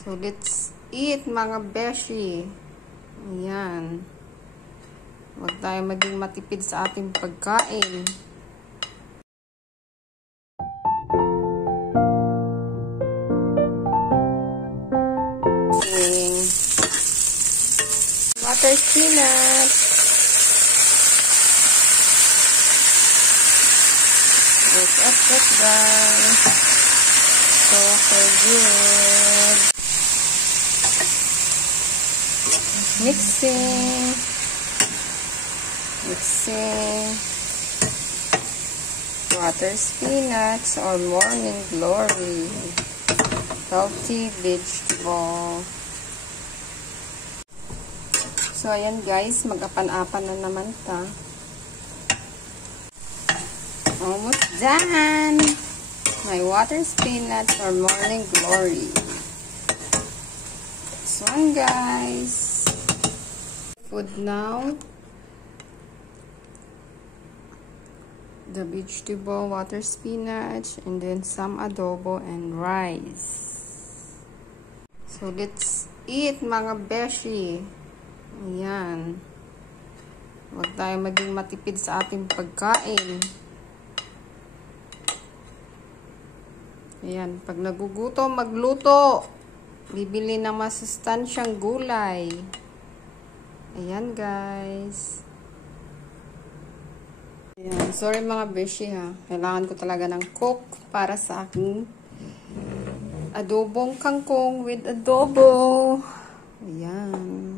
So, let's eat mga beshi. Ayan. Huwag tayo maging matipid sa ating pagkain. Water spinach. Look at that, guys. So good. Mixing. Water spinach or morning glory. Healthy vegetable. So, ayan guys, mag-apan-apan na naman ta. Almost done! My water spinach or morning glory. This one, guys. Food now. The vegetable, water spinach, and then some adobo and rice. So, let's eat mga beshi. Ayan. Huwag tayo maging matipid sa ating pagkain. Ayan. Pag nagugutom, magluto. Bibili ng masustansyang gulay. Ayan, guys. Ayan. Sorry mga beshi ha. Kailangan ko talaga ng coke para sa aking adobong kangkong with adobo. Ayan.